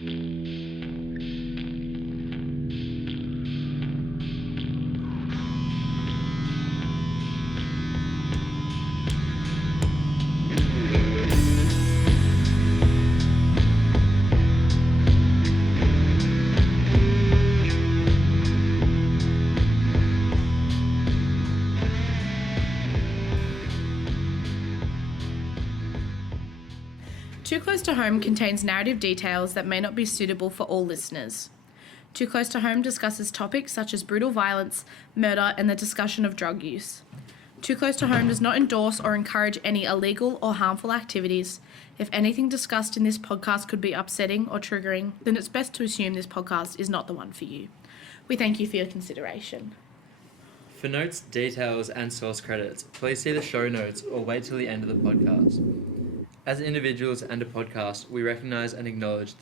Too Close to Home contains narrative details that may not be suitable for all listeners. Too Close to Home discusses topics such as brutal violence, murder, and the discussion of drug use. Too Close to Home does not endorse or encourage any illegal or harmful activities. If anything discussed in this podcast could be upsetting or triggering, then it's best to assume this podcast is not the one for you. We thank you for your consideration. For notes, details, and source credits, please see the show notes or wait till the end of the podcast. As individuals and a podcast, we recognise and acknowledge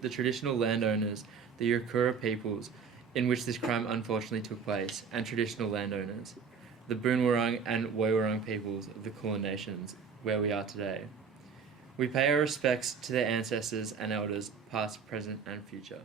the traditional landowners, the Yurkura peoples, in which this crime unfortunately took place, and traditional landowners, the Boonwurrung and Woiwurrung peoples of the Kulin Nations, where we are today. We pay our respects to their ancestors and elders, past, present, and future.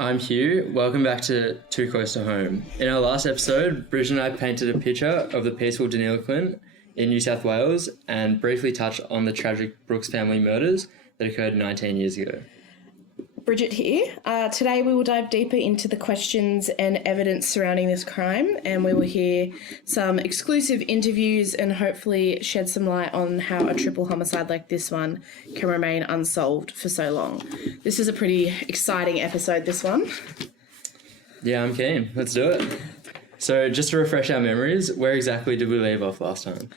I'm Hugh. Welcome back to Too Close to Home. In our last episode, Bridget and I painted a picture of the peaceful Deniliquin in New South Wales and briefly touched on the tragic Brooks family murders that occurred 19 years ago. Bridget here. Today we will dive deeper into the questions and evidence surrounding this crime, and we will hear some exclusive interviews and hopefully shed some light on how a triple homicide like this one can remain unsolved for so long. This is a pretty exciting episode, this one. Yeah, I'm keen. Let's do it. So just to refresh our memories, where exactly did we leave off last time?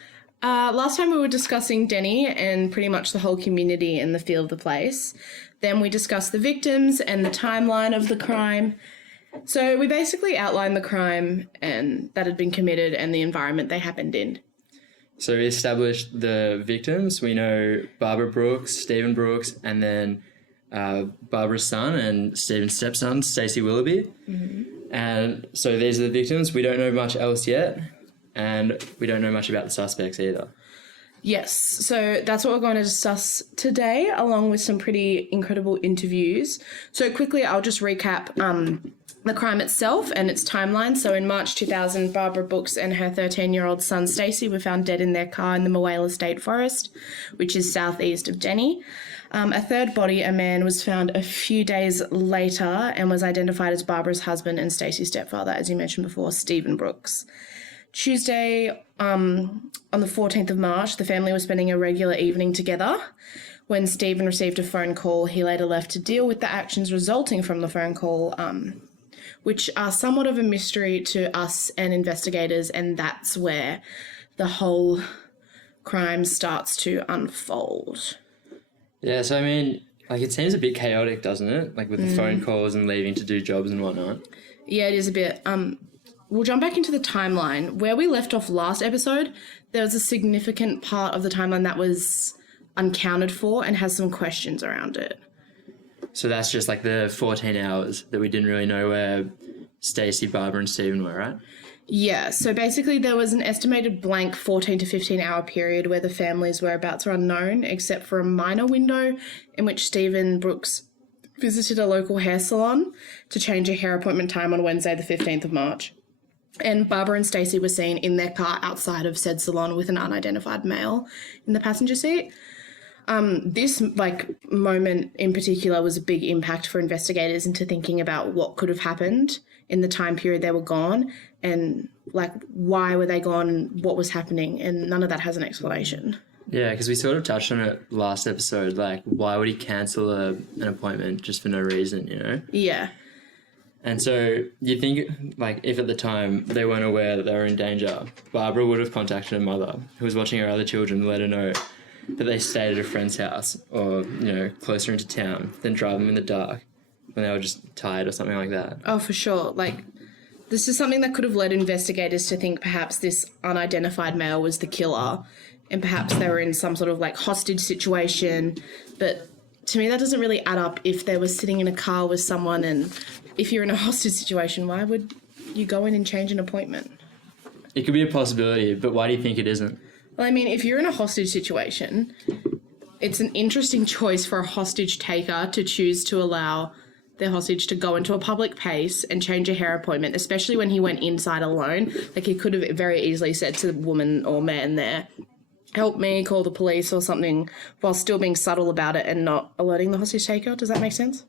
Last time we were discussing Denny and pretty much the whole community and the feel of the place. Then we discussed the victims and the timeline of the crime. So we basically outlined the crime and that had been committed and the environment they happened in. So we established the victims. We know Barbara Brooks, Stephen Brooks, and then Barbara's son and Stephen's stepson, Stacey Willoughby. Mm-hmm. And so these are the victims. We don't know much else yet, and we don't know much about the suspects either. Yes, so that's what we're going to discuss today, along with some pretty incredible interviews. So quickly, I'll just recap the crime itself and its timeline. So in March 2000, Barbara Brooks and her 13-year-old son Stacey were found dead in their car in the Moala State Forest, which is southeast of Denny. A third body, a man, was found a few days later and was identified as Barbara's husband and Stacey's stepfather, as you mentioned before, Stephen Brooks. Tuesday, on the 14th of March, the family was spending a regular evening together when Stephen received a phone call. He later left to deal with the actions resulting from the phone call, which are somewhat of a mystery to us and investigators, and that's where the whole crime starts to unfold. Yeah, so I mean, like, it seems a bit chaotic, doesn't it? Like, with the phone calls and leaving to do jobs and whatnot. Yeah, it is a bit. We'll jump back into the timeline. Where we left off last episode, there was a significant part of the timeline that was unaccounted for and has some questions around it. So that's just like the 14 hours that we didn't really know where Stacey, Barbara and Stephen were, right? Yeah, so basically there was an estimated blank 14 to 15 hour period where the family's whereabouts are unknown, except for a minor window in which Stephen Brooks visited a local hair salon to change a hair appointment time on Wednesday the 15th of March. And Barbara and Stacey were seen in their car outside of said salon with an unidentified male in the passenger seat. This moment in particular was a big impact for investigators into thinking about what could have happened in the time period they were gone and why were they gone and what was happening, and none of that has an explanation. Yeah, because we sort of touched on it last episode, why would he cancel an appointment just for no reason, you know? Yeah. And so you think, if at the time they weren't aware that they were in danger, Barbara would have contacted her mother, who was watching her other children, to let her know that they stayed at a friend's house or, closer into town than drive them in the dark when they were just tired or something like that. Oh, for sure. This is something that could have led investigators to think perhaps this unidentified male was the killer and perhaps they were in some sort of, hostage situation. But to me, that doesn't really add up if they were sitting in a car with someone, and if you're in a hostage situation, why would you go in and change an appointment? It could be a possibility, but why do you think it isn't? Well, I mean, if you're in a hostage situation, it's an interesting choice for a hostage taker to choose to allow their hostage to go into a public place and change a hair appointment, especially when he went inside alone. Like, he could have very easily said to the woman or man there, help me, call the police or something, while still being subtle about it and not alerting the hostage taker. Does that make sense?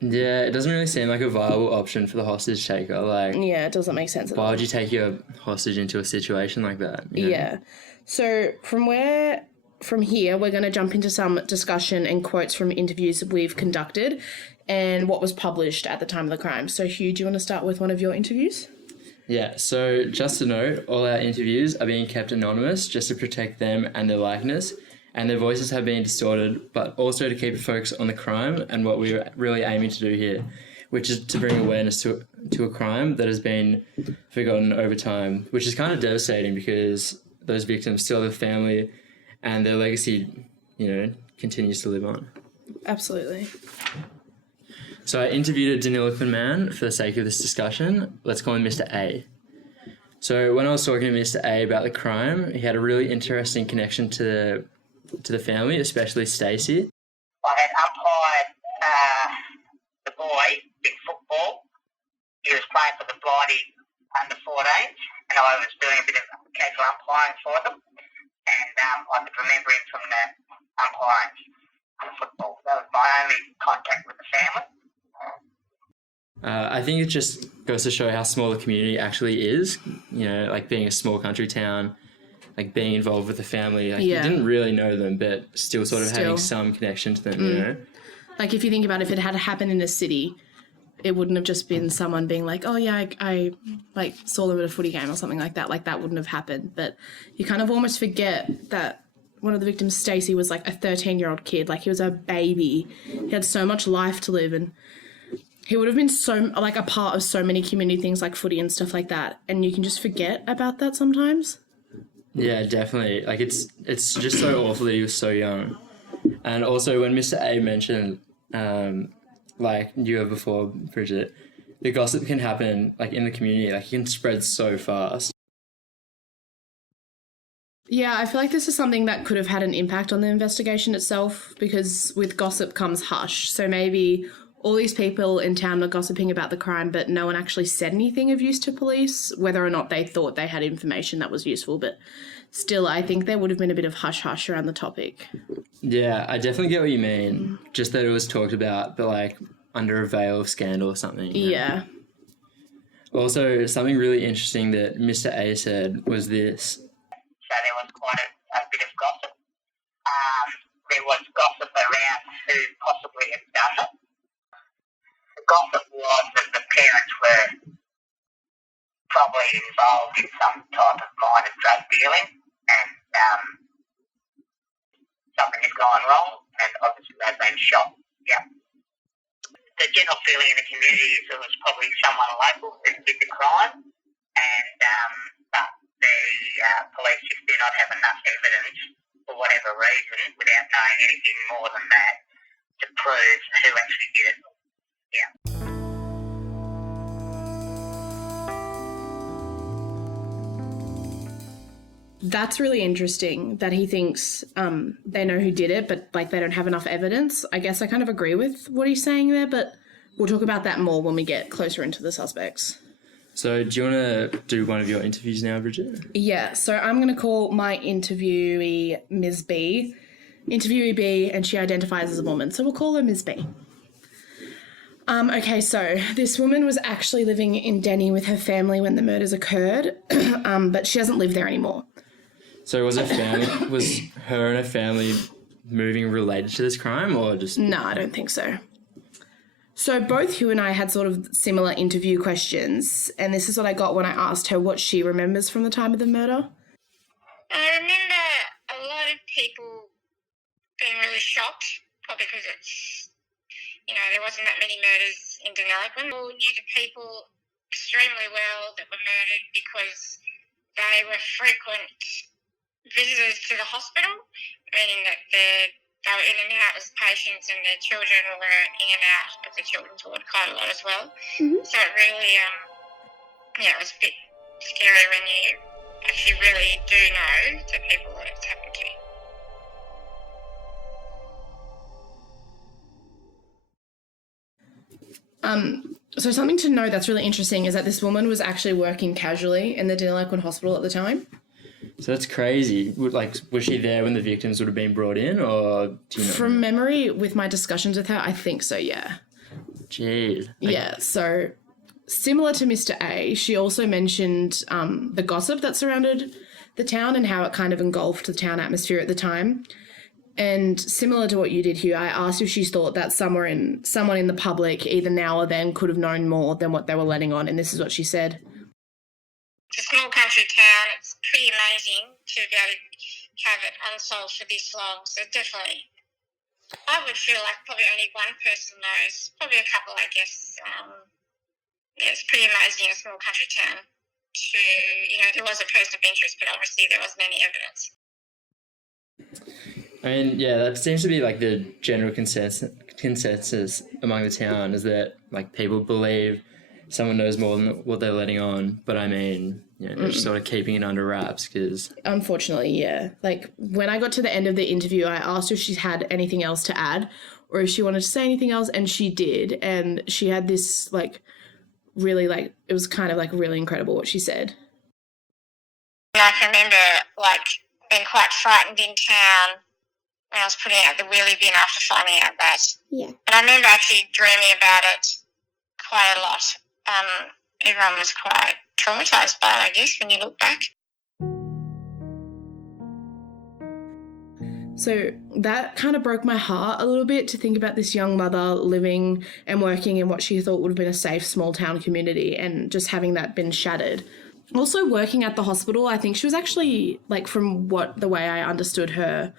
Yeah, it doesn't really seem like a viable option for the hostage taker. Like, Yeah, it doesn't make sense at all. why would you take your hostage into a situation like that? You know? Yeah. So from here, we're going to jump into some discussion and quotes from interviews we've conducted and what was published at the time of the crime. So, Hugh, do you want to start with one of your interviews? Yeah, so just to note, all our interviews are being kept anonymous just to protect them and their likeness, and their voices have been distorted, but also to keep a focus on the crime and what we're really aiming to do here, which is to bring awareness to a crime that has been forgotten over time, which is kind of devastating because those victims still have a family and their legacy, continues to live on. Absolutely. So I interviewed a Deniliquin man for the sake of this discussion. Let's call him Mr. A. So when I was talking to Mr. A about the crime, he had a really interesting connection to the family, especially Stacey. I had umpired the boy in football. He was playing for the Blighty under 14s, and I was doing a bit of casual umpiring for them. And I could remember him from the umpiring of football. That was my only contact with the family. I think it just goes to show how small the community actually is. Like being a small country town, like being involved with the family. Like, Yeah. You didn't really know them, but still sort of having some connection to them, Like, if you think about it, if it had happened in a city, it wouldn't have just been someone being like, oh, yeah, I like saw them at a footy game or something like that. Like, that wouldn't have happened. But you kind of almost forget that one of the victims, Stacey, was like a 13-year-old kid. Like, he was a baby. He had so much life to live, and he would have been a part of so many community things like footy and stuff like that. And you can just forget about that sometimes. Yeah, definitely. Like, it's just so awful that he was so young. And also when Mr. A mentioned, like you were before, Bridget, the gossip can happen like in the community, like it can spread so fast. Yeah, I feel like this is something that could have had an impact on the investigation itself, because with gossip comes hush. So maybe all these people in town were gossiping about the crime, but no one actually said anything of use to police, whether or not they thought they had information that was useful. But still, I think there would have been a bit of hush-hush around the topic. Yeah, I definitely get what you mean. Just that it was talked about, but like under a veil of scandal or something. Yeah. Also, something really interesting that Mr. A said was this. So there was quite a bit of gossip. There was gossip around who possibly had done it. The gossip was that the parents were probably involved in some type of minor drug dealing, and something had gone wrong, and obviously they've been shot. Yeah. The general feeling in the community is it was probably someone local who did the crime, and but the police just do not have enough evidence for whatever reason, without knowing anything more than that, to prove who actually did it. Yeah. That's really interesting that he thinks they know who did it, but like they don't have enough evidence. I guess I kind of agree with what he's saying there, but we'll talk about that more when we get closer into the suspects. So do you want to do one of your interviews now, Bridget? Yeah, so I'm going to call my interviewee Ms. B. Interviewee B, and she identifies as a woman, so we'll call her Ms. B. Okay, so this woman was actually living in Denny with her family when the murders occurred, but she doesn't live there anymore. So was her and her family moving related to this crime, or just... No, I don't think so. So both Hugh and I had sort of similar interview questions, and this is what I got when I asked her what she remembers from the time of the murder. I remember a lot of people being really shocked, probably because there wasn't that many murders in Deniliquin. We knew the people extremely well that were murdered because they were frequent visitors to the hospital, meaning that they were in and out as patients, and their children were in and out of the children's ward quite a lot as well. Mm-hmm. So it really, it was a bit scary when you actually really do know the people that So something to know that's really interesting is that this woman was actually working casually in the Deniliquin hospital at the time. So that's crazy. Was she there when the victims would have been brought in, or do you know? From memory, with my discussions with her, I think so, yeah. Jeez. Yeah, so similar to Mr. A, she also mentioned the gossip that surrounded the town and how it kind of engulfed the town atmosphere at the time. And similar to what you did, Hugh, I asked if she thought that someone in the public, either now or then, could have known more than what they were letting on, and this is what she said. It's a small country town. It's pretty amazing to be able to have it unsolved for this long. So definitely, I would feel like probably only one person knows. Probably a couple, I guess. Yeah, it's pretty amazing in a small country town. There was a person of interest, but obviously there wasn't any evidence. I mean, yeah, that seems to be like the general consensus among the town, is that like people believe someone knows more than what they're letting on, but I mean, they're just sort of keeping it under wraps because... Unfortunately, yeah. Like, when I got to the end of the interview, I asked her if she had anything else to add or if she wanted to say anything else, and she did. And she had this, really, it was kind of, really incredible what she said. I can remember, being quite frightened in town when I was putting out the wheelie bin after finding out that. Yeah. And I remember actually dreaming about it quite a lot. Everyone was quite traumatised by it, I guess, when you look back. So that kind of broke my heart a little bit to think about this young mother living and working in what she thought would have been a safe small town community and just having that been shattered. Also working at the hospital, I think she was actually, from the way I understood her,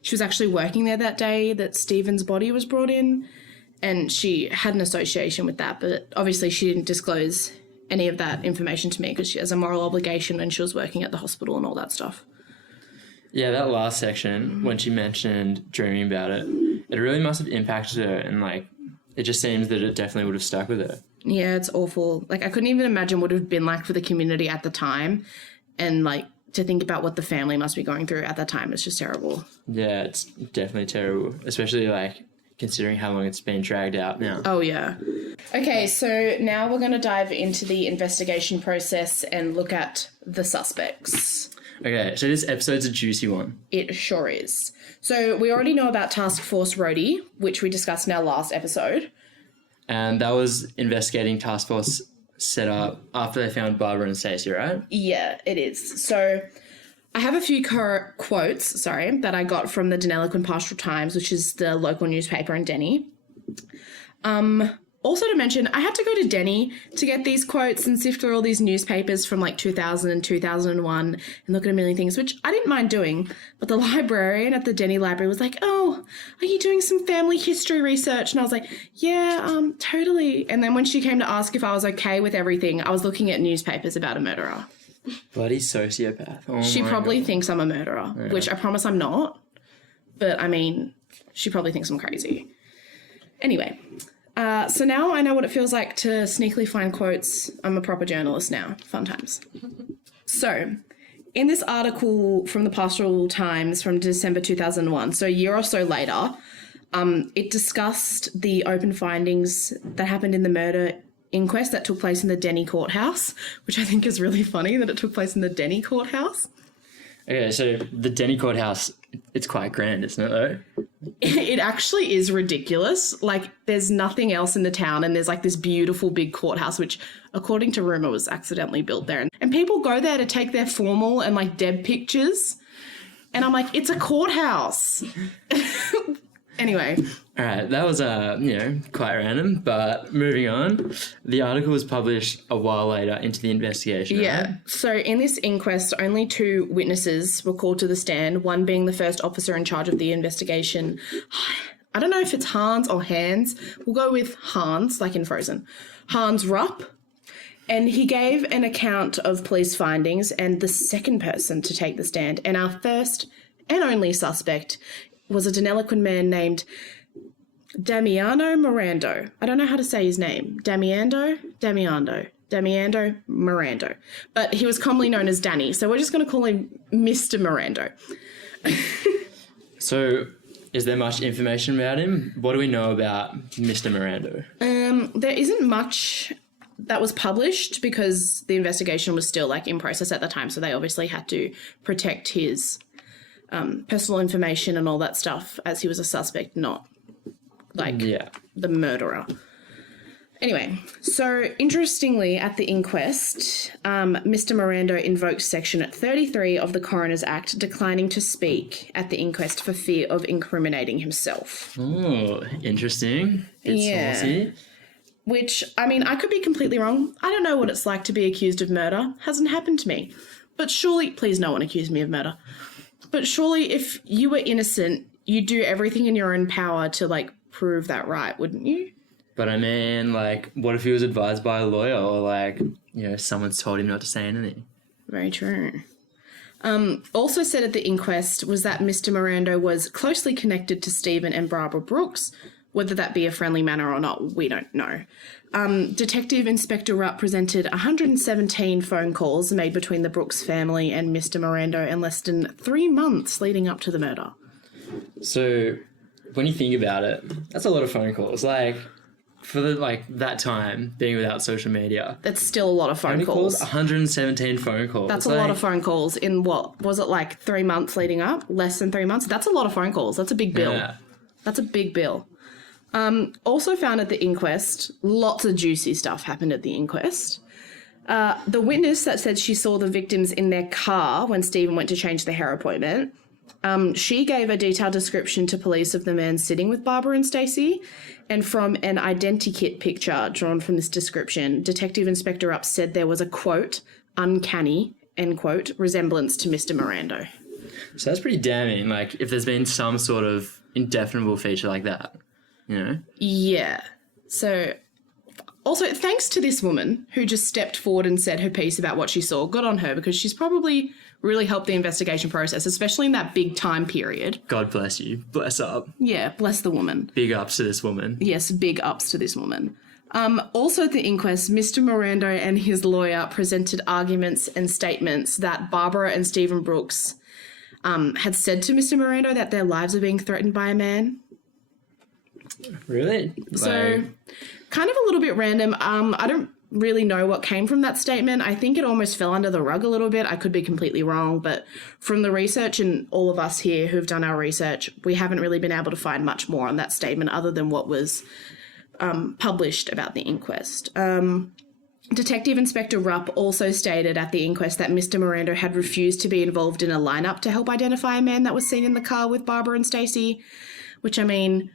she was actually working there that day that Stephen's body was brought in, and she had an association with that, but obviously she didn't disclose any of that information to me because she has a moral obligation when she was working at the hospital and all that stuff. Yeah, that last section, when she mentioned dreaming about it, it really must have impacted her, and it just seems that it definitely would have stuck with her. Yeah, it's awful. I couldn't even imagine what it would have been like for the community at the time, and to think about what the family must be going through at that time. It's just terrible. Yeah, it's definitely terrible, especially considering how long it's been dragged out now. Oh, yeah. Okay, so now we're going to dive into the investigation process and look at the suspects. Okay, so this episode's a juicy one. It sure is. So we already know about Task Force Rhodey, which we discussed in our last episode. And that was investigating task force set up after they found Barbara and Stacey, right? Yeah, it is. So I have a few quotes, that I got from the Deniliquin Pastoral Times, which is the local newspaper in Denny. Also to mention, I had to go to Denny to get these quotes and sift through all these newspapers from 2000 and 2001 and look at a million things, which I didn't mind doing. But the librarian at the Denny library was like, "Oh, are you doing some family history research?" And I was like, "Yeah, totally." And then when she came to ask if I was okay with everything, I was looking at newspapers about a murderer. Bloody sociopath. Oh she probably thinks I'm a murderer, which I promise I'm not. But, I mean, she probably thinks I'm crazy. Anyway, so now I know what it feels like to sneakily find quotes. I'm a proper journalist now. Fun times. So, in this article from the Pastoral Times from December 2001, so a year or so later, it discussed the open findings that happened in the murder inquest that took place in the Denny courthouse, which I think is really funny that it took place in the Denny courthouse. Okay, so the Denny courthouse, it's quite grand, isn't it, though? It actually is ridiculous. There's nothing else in the town, and there's this beautiful big courthouse, which, according to rumour, was accidentally built there. And people go there to take their formal and Deb pictures. And I'm like, it's a courthouse. Anyway. All right, that was, quite random, but moving on. The article was published a while later into the investigation, Yeah. right? So in this inquest, only 2 witnesses were called to the stand, one being the first officer in charge of the investigation. I don't know if it's Hans or Hans. We'll go with Hans, like in Frozen. Hans Rupp. And he gave an account of police findings, and the second person to take the stand, and our first and only suspect, was a Deniliquin man named Damiano Mirando. I don't know how to say his name. Damiano Mirando. But he was commonly known as Danny, so we're just going to call him Mr. Mirando. So Is there much information about him? What do we know about Mr. Miranda? There isn't much that was published because the investigation was still like in process at the time, so they obviously had to protect his personal information and all that stuff as he was a suspect, not like the murderer. Anyway, so interestingly, at the inquest, Mr. Miranda invoked Section 33 of the Coroner's Act, declining to speak at the inquest for fear of incriminating himself. Oh, interesting. It's saucy. Which, I mean, I could be completely wrong. I don't know what it's like to be accused of murder. Hasn't happened to me. But surely, please no one accuse me of murder. But surely if you were innocent, you'd do everything in your own power to, like, prove that right, wouldn't you? But I mean, like, what if he was advised by a lawyer or, like, you know, someone's told him not to say anything? Very true. Also said at the inquest was that Mr. Miranda was closely connected to Stephen and Barbara Brooks. Whether that be a friendly manner or not, we don't know. Detective Inspector Rupp presented 117 phone calls made between the Brooks family and Mr. Miranda in less than 3 months leading up to the murder. So, when you think about it, that's a lot of phone calls. Like, for that time, being without social media. That's still a lot of phone calls. 117 phone calls. That's a lot of phone calls in what? Was it like 3 months leading up? Less than 3 months? That's a lot of phone calls. That's a big bill. Yeah. That's a big bill. Also found at the inquest, lots of juicy stuff happened at the inquest. The witness that said she saw the victims in their car when Stephen went to change the hair appointment, she gave a detailed description to police of the man sitting with Barbara and Stacey, and from an identikit picture drawn from this description, Detective Inspector Rupp said there was a, quote, uncanny, end quote, resemblance to Mr. Miranda. So that's pretty damning, like, if there's been some sort of indefinable feature like that. You know? Yeah. So, also, thanks to this woman who just stepped forward and said her piece about what she saw. Good on her, because she's probably really helped the investigation process, especially in that big time period. God bless you. Bless up. Yeah, bless the woman. Big ups to this woman. Yes, big ups to this woman. Also at the inquest, Mr. Miranda and his lawyer presented arguments and statements that Barbara and Stephen Brooks had said to Mr. Miranda that their lives are being threatened by a man. Really? So, kind of a little bit random. I don't really know what came from that statement. I think it almost fell under the rug a little bit. I could be completely wrong, but from the research and all of us here who've done our research, we haven't really been able to find much more on that statement other than what was published about the inquest. Detective Inspector Rupp also stated at the inquest that Mr. Miranda had refused to be involved in a lineup to help identify a man that was seen in the car with Barbara and Stacey, which, I mean,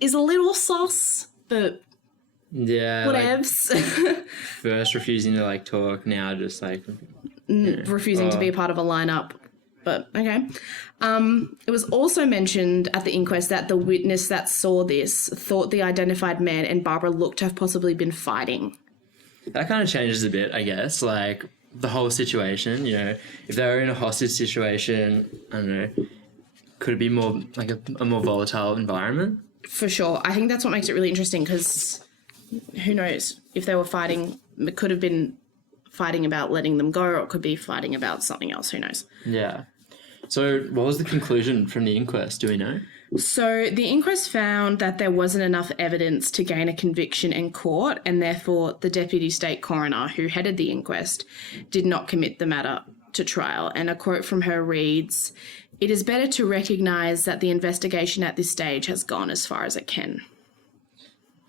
is a little sus, but yeah, whatevs. Like, first refusing to, like, talk, now just, like... refusing to be a part of a lineup, but okay. It was also mentioned at the inquest that the witness that saw this thought the identified man and Barbara looked to have possibly been fighting. That kind of changes a bit, I guess, like, the whole situation, you know, if they were in a hostage situation, I don't know, could it be more, like, a more volatile environment? For sure. I think that's what makes it really interesting, because who knows if they were fighting, it could have been fighting about letting them go, or it could be fighting about something else, who knows. Yeah. So what was the conclusion from the inquest, do we know? So the inquest found that there wasn't enough evidence to gain a conviction in court, and therefore the Deputy State Coroner, who headed the inquest, did not commit the matter to trial. And a quote from her reads, "It is better to recognise that the investigation at this stage has gone as far as it can."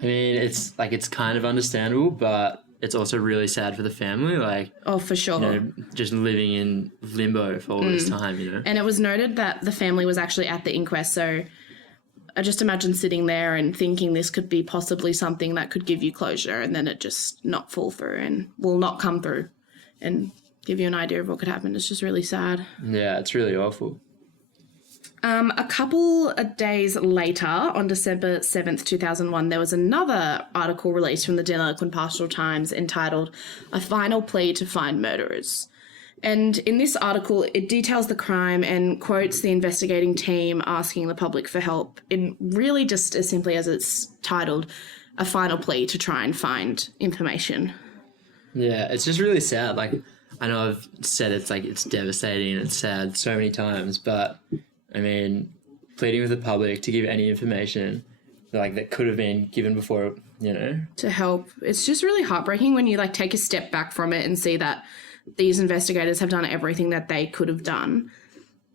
I mean, it's kind of understandable, but it's also really sad for the family, like... Oh, for sure. You know, just living in limbo for all this time, you know? And it was noted that the family was actually at the inquest, so I just imagine sitting there and thinking this could be possibly something that could give you closure, and then it just not fall through and will not come through and give you an idea of what could happen. It's just really sad. Yeah, it's really awful. A couple of days later, on December 7th, 2001, there was another article released from the Deniliquin Pastoral Times entitled "A Final Plea to Find Murderers." And in this article, it details the crime and quotes the investigating team asking the public for help in really just as simply as it's titled, "A Final Plea to Try and Find Information." Yeah, it's just really sad. Like, I know I've said it's devastating and it's sad so many times, but... I mean, pleading with the public to give any information like that could have been given before, To help. It's just really heartbreaking when you like take a step back from it and see that these investigators have done everything that they could have done,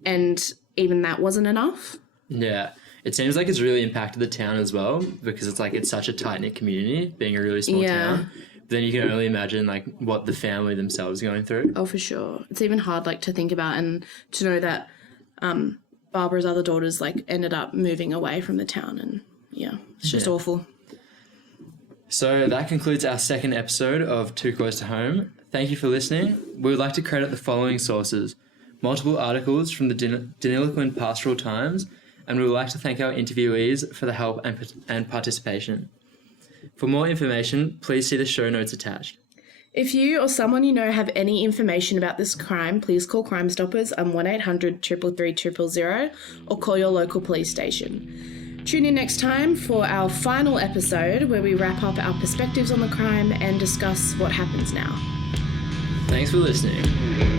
and even that wasn't enough. Yeah. It seems like it's really impacted the town as well, because it's such a tight-knit community, being a really small town. But then you can only imagine like what the family themselves are going through. Oh, for sure. It's even hard like to think about and to know that Barbara's other daughters like ended up moving away from the town, and it's just awful. So that concludes our second episode of Too Close to Home. Thank you for listening. We would like to credit the following sources: multiple articles from the Deniliquin Pastoral Times, and we would like to thank our interviewees for the help and participation. For more information, please see the show notes attached. If you or someone you know have any information about this crime, please call Crime Stoppers on 1800 333 000 or call your local police station. Tune in next time for our final episode where we wrap up our perspectives on the crime and discuss what happens now. Thanks for listening.